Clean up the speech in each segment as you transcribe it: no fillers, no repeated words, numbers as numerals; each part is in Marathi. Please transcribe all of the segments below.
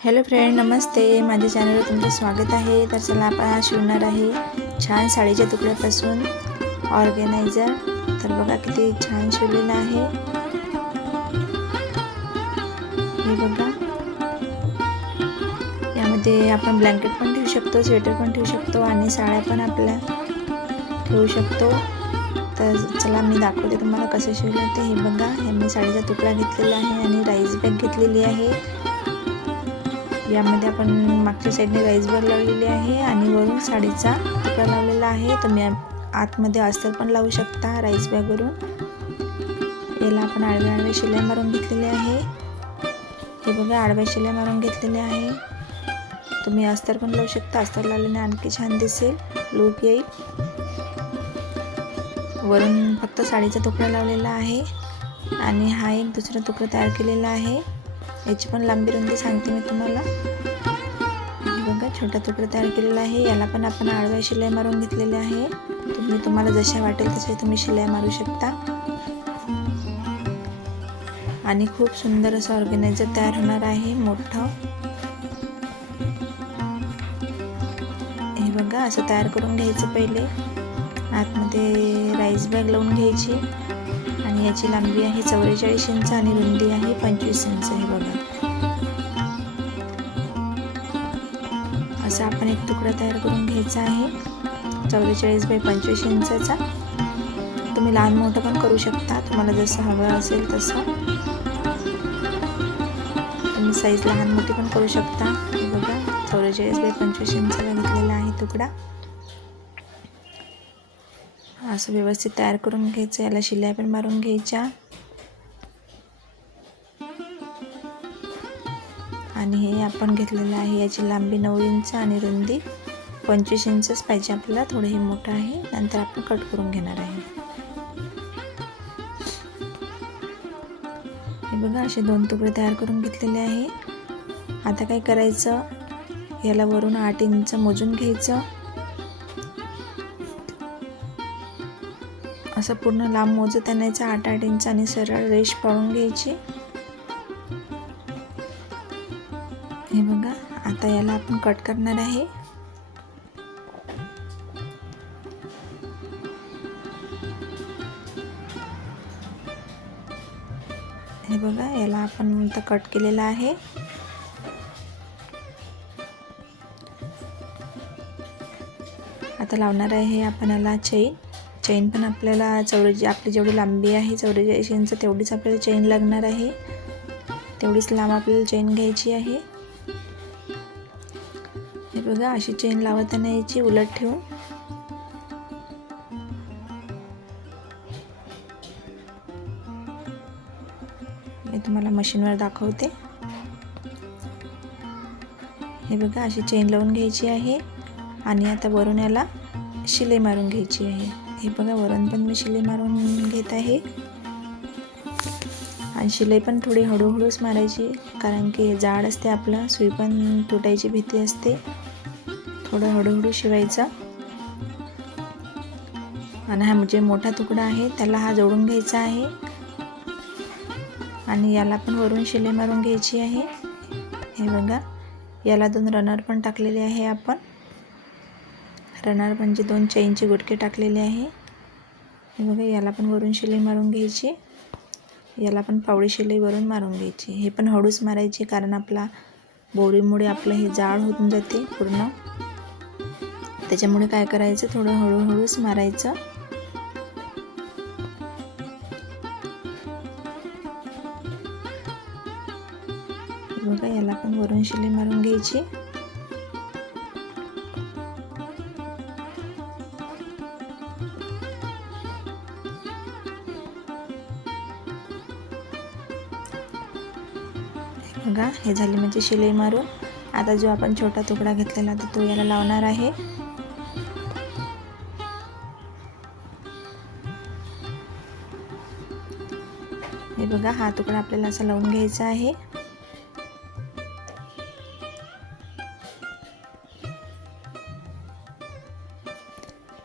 हॅलो फ्रेंड, नमस्ते. माझ्या चॅनलवर तुमचं स्वागत आहे. तर चला आपण आज शिवणार आहे छान साडीच्या तुकड्यापासून ऑर्गेनायझर. तर बघा किती छान शिवलेलं आहे हे बघा. यामध्ये आपण ब्लँकेट पण ठेवू शकतो, स्वेटर पण ठेवू शकतो आणि साड्या पण आपल्या ठेवू शकतो. तर चला मी दाखवते तुम्हाला कसं शिवलं ते. हे बघा, हे मी साडीचा तुकडा घेतलेला आहे आणि राईस बॅग घेतलेली आहे. यामध्ये आपण मागच्या साईडने राईस बॅग लावलेली आहे आणि वरून साडीचा तुकडा लावलेला आहे. तुम्ही आतमध्ये अस्तर पण लावू शकता राईस बॅगवरून. याला आपण आडव्या शिलाई मारून घेतलेली आहे. हे बघा, आडव्या शिलाई मारून घेतलेले आहे. तुम्ही अस्तर पण लावू शकता. अस्तर लावल्याने आणखी छान दिसेल, लूक येईल. वरून फक्त साडीचा तुकडा लावलेला आहे आणि हा एक दुसरा तुकडा तयार केलेला आहे. याची पण लांबी रुंदी सांगते मी तुम्हाला. बघा, छोटा तुकडा तयार केलेला आहे. याला पण आपण आडव्या शिलाई मारून घेतलेले आहे. तुम्हाला जशा वाटेल तसे तुम्ही शिलाई मारू शकता आणि खूप सुंदर असं ऑर्गेनायझर तयार होणार आहे मोठं. हे बघा, असं तयार करून घ्यायचं. पहिले आतमध्ये राईस बॅग लावून घ्यायची आणि याची लांबी आहे 44 इंच आणि रुंदी आहे 25 इंच. हे बघा, असा आपण एक तुकडा तयार करून घ्यायचा आहे 44 बाय 25 इंचाचा. तुम्ही लहान मोठं पण करू शकता, तुम्हाला जसं हवं असेल तसं. तुम्ही साईज लहान मोठी पण करू शकता. हे बघा, 44 बाय 25 इंचाचा घेतलेला आहे तुकडा. असं व्यवस्थित तयार करून घ्यायचं. याला शिलाई पण मारून घ्यायच्या आणि हे आपण घेतलेलं आहे. याची लांबी 9 इंच आणि रुंदी 25 इंचच पाहिजे आपल्याला. थोडं हे मोठं आहे, नंतर आपण कट करून घेणार आहे. हे बघा, असे 2 तुकडे तयार करून घेतलेले आहे. आता काय करायचं, याला वरून 8 इंच मोजून घ्यायचं. असं पूर्ण लांब मोजत आणायचं 8-8 इंच आणि सरळ रेष पाळून घ्यायची. हे बघा, आता याला आपण कट करणार आहे. हे बघा, याला आपण आता कट केलेला आहे. आता लावणार आहे आपण याला चेन पण आपल्याला आपली जेवढी लांबी आहे 44 इंच तेवढीच आपल्याला चेन लागणार आहे. तेवढीच लांब आपल्याला चेन घ्यायची आहे. हे बघा, अशी चेन लावताना याची उलट ठेवून. मी तुम्हाला मशीनवर दाखवते. हे बघा, अशी चेन लावून घ्यायची आहे आणि आता वरून याला शिलाई मारून घ्यायची आहे. हे बघा, वरून पण मी शिलाई मारून घेत आहे आणि शिलाई पण थोडी हळूहळूच मारायची, कारण की जाड असते आपलं, सुई पण तुटायची भीती असते. थोडं हळूहळू शिवायचं. आणि हा जे मोठा तुकडा आहे त्याला हा जोडून घ्यायचा आहे आणि याला पण वरून शिलाई मारून घ्यायची आहे. हे बघा, याला 2 रनर पण टाकलेले आहे आपण. रनर म्हणजे 2 चेनचे गुटके टाकलेले आहे. हे बघा, याला पण वरून शिलाई मारून घ्यायची. याला पण पावळी शिलाई वरून मारून घ्यायची. हे पण हळूच मारायची, कारण आपला बोरीमुळे आपलं हे जाड होऊन जाते पूर्ण. त्याच्यामुळे काय करायचं, थोडं हळूहळूच मारायचं. बघा, याला पण वरून शिलाई मारून घ्यायची. बघा, हे झाले म्हणजे शिलाई मारून. आता जो आपण छोटा तुकडा घेतलेला होता तो याला लावणार आहे. हे बघा, हा तुकडा आपल्याला असा लावून घ्यायचा आहे.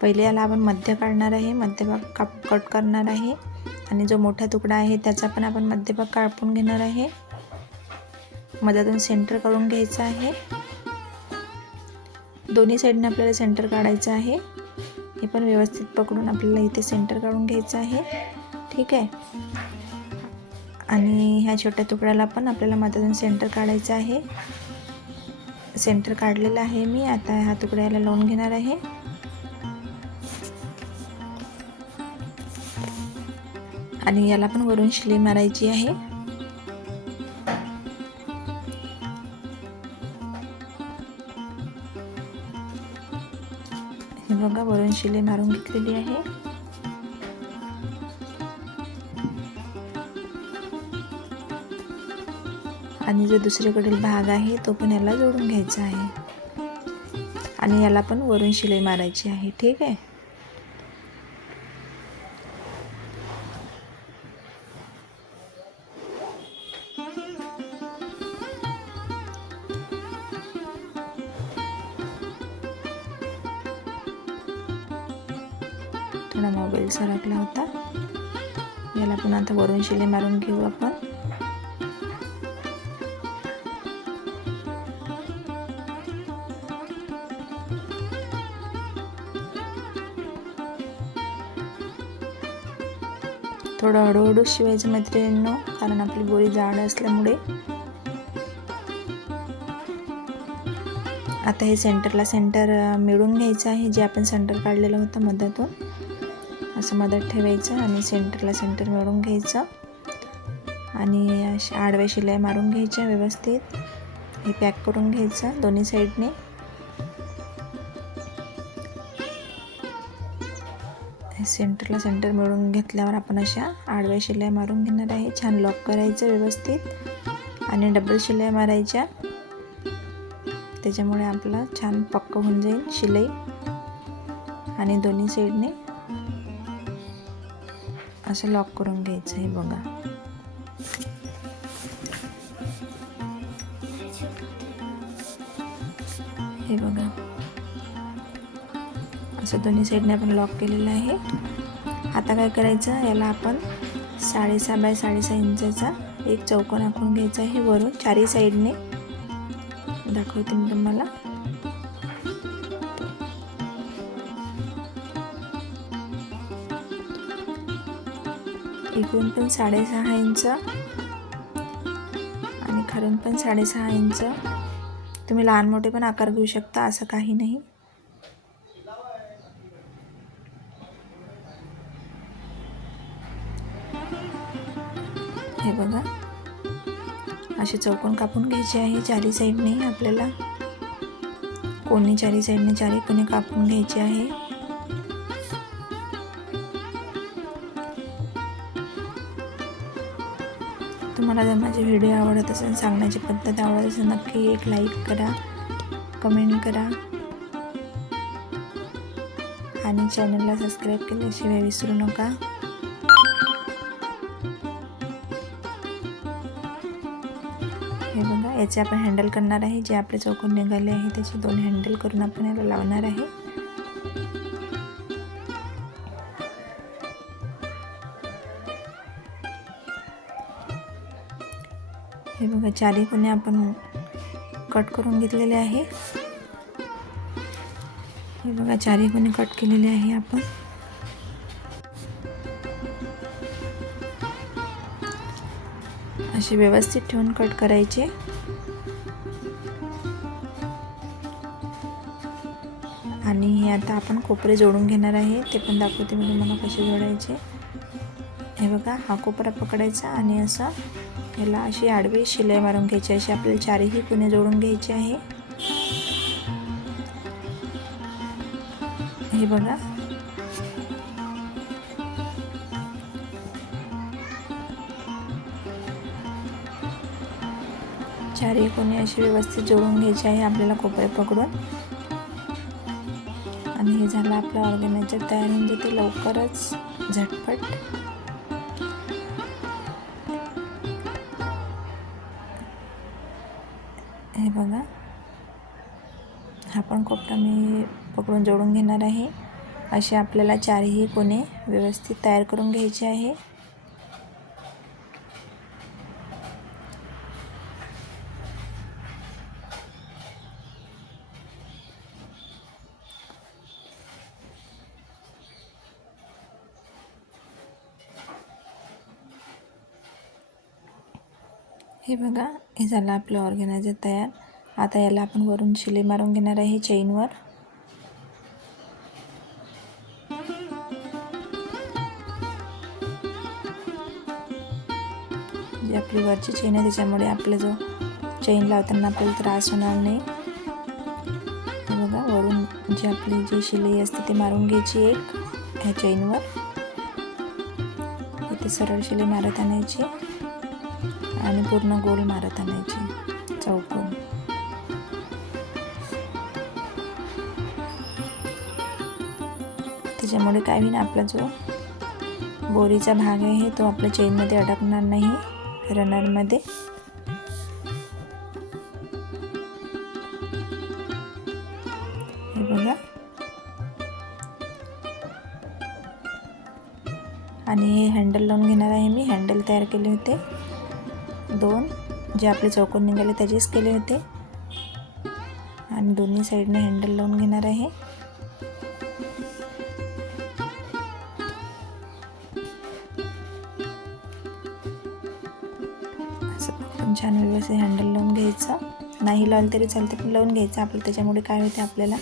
पहिले याला आपण मध्य काढणार आहे, मध्यभाग कट करणार आहे आणि जो मोठा तुकडा आहे त्याचा पण आपण मध्यभाग कापून घेणार आहे. मधातून सेंटर काढून घ्यायचं आहे. दोन्ही साईडने आपल्याला सेंटर काढायचं आहे. हे पण व्यवस्थित पकडून आपल्याला इथे सेंटर काढून घ्यायचं आहे. ठीक आहे. आणि ह्या छोट्या तुकड्याला पण आपल्याला मधातून सेंटर काढायचं आहे. सेंटर काढलेलं आहे मी. आता ह्या तुकड्याला लावून घेणार आहे. आणि याला पण वरून शिलाई मारायची आहे. हे बघा, वरून शिलाई मारून घेतलेली आहे. आणि जो दुसरीकडील भाग आहे तो पण याला जोडून घ्यायचा आहे. आणि याला पण वरून शिलाई मारायची आहे. ठीक आहे. थोडा मोबाईल सरकला होता. याला पण आता वरून शिलाई मारून घेऊ आपण. थोडं हळूहळू शिवायचं मैत्रिणींनो, कारण आपली बोरी जाड असल्यामुळे. आता हे सेंटरला सेंटर मिळून घ्यायचं आहे. जे आपण सेंटर काढलेलं होतं मधातून, असं मधात ठेवायचं आणि सेंटरला सेंटर मिळून घ्यायचं. आणि अशा आडव्या शिलाई मारून घ्यायच्या व्यवस्थित. हे पॅक करून घ्यायचं दोन्ही साईडने. सेंटरला सेंटर मिळून घेतल्यावर आपण अशा आडव्या शिलाई मारून घेणार आहे. छान लॉक करायचं व्यवस्थित आणि डबल शिलाई मारायच्या. त्याच्यामुळे आपला छान पक्क होऊन जाईल शिलाई. आणि दोन्ही साईडने असं लॉक करून घ्यायचं आहे. बघा, हे बघा, असं दोन्ही साईडने आपण लॉक केलेलं आहे. आता काय करायचं, याला आपण 6.5 बाय 6.5 इंचाचा एक चौकोन आखून घ्यायचा आहे. वरून चारही साईडने दाखवते मी तुम्हाला. इकडून पण 6.5 इंच आणि खालून पण 6.5 इंच. तुम्ही लहान मोठे पण आकार घेऊ शकता, असं काही नाही. हे बघा, असे चौकोन कापून घ्यायचे आहे चारी साईडने. आपल्याला कोणी चारी साईडने चारी कोणी कापून घ्यायचे आहे. तुम्हाला जर माझे व्हिडिओ आवडत असेल, सांगण्याची पद्धत आवडत असेल, नक्की एक लाईक करा, कमेंट करा आणि चॅनलला सबस्क्राईब केल्याशिवाय विसरू नका. हे बघा, याचे आपण हँडल करणार आहे. जे आपले चौकोन निघाले आहे त्याचे 2 हँडल करून आपण याला लावणार आहे. हे बघा, चारी कोणी आपण कट करून घेतलेले आहे. हे बघा, चारी कोणी कट केलेले आहे आपण. असे व्यवस्थित ठेवून कट करायचे. आणि हे आता आपण कोपरे जोडून घेणार आहे. ते पण दाखवते मी तुम्हाला कसे जोडायचे. हे बघा, हा कोपरा पकडायचा आणि असा याला अशी आडवी शिलाई मारून घ्यायची. अशी आपल्याला चारही कोणे जोडून घ्यायचे आहे. हे बघा, चारही कोणी अशी व्यवस्थित जोडून घ्यायची आहे आपल्याला कोपरे पकडून. आणि हे झालं आपलं ऑर्गनायझर तयार होऊन जाते लवकरच, झटपट. हे बघा, हा पण कोपरा मी पकडून जोडून घेणार आहे. असे आपल्याला चारही कोणे व्यवस्थित तयार करून घ्यायचे आहे. हे बघा, हे झालं आपलं ऑर्गनायझर तयार. आता याला आपण वरून शिलाई मारून घेणार आहे चेनवर. जी आपली वरची चेन आहे त्याच्यामुळे आपला जो चेन लावताना आपल्याला त्रास होणार नाही. हे बघा, वरून जी आपली जी शिलाई असते ती मारून घ्यायची एक ह्या चेनवर. इथे सरळ शिलाई मारत आणायची आणि पूर्ण गोल मारत आणायची चौकोन. त्याच्यामुळे काय होईल, आपला जो बोरीचा भाग आहे तो आपल्या चेनमध्ये अडकणार नाही रनरमध्ये. हे बघा, आणि हे हँडल लावून घेणार आहे मी. हँडल तयार केले होते 2, जे आपले चौकोन निघाले त्याचेच केले होते. आणि दोन्ही साईडने हँडल लावून घेणार आहे. असं छान व्यवस्थित हँडल लावून घ्यायचं. नाही लावलं तरी चालते, पण लावून घ्यायचं आपलं. त्याच्यामुळे काय होते, आपल्याला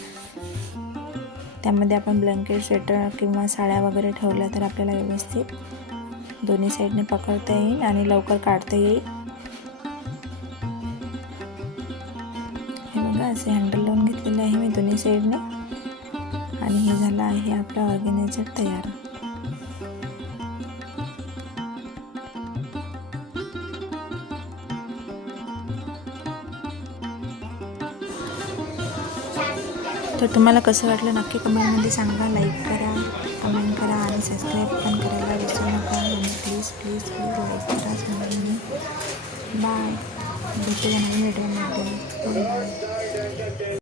त्यामध्ये आपण ब्लँकेट, स्वेटर किंवा साड्या वगैरे ठेवल्या तर आपल्याला व्यवस्थित दोन्ही साईडने पकडता येईल आणि लवकर काढता येईल. हे बघा, असे हँडल लावून घेतलेले आहे मी दोन्ही साईडने. आणि हे झालं आहे आपला ऑर्गनायझर तयार. तर तुम्हाला कसं वाटलं नक्की कमेंटमध्ये सांगा. लाईक करा, कमेंट करा आणि सबस्क्राईब पण करायला विसरू नका. आणि प्लीज प्लीज प्लीज लाईक करा सगळ्यांनी. बाय, भेटूया नवीन व्हिडिओमध्ये. बाय.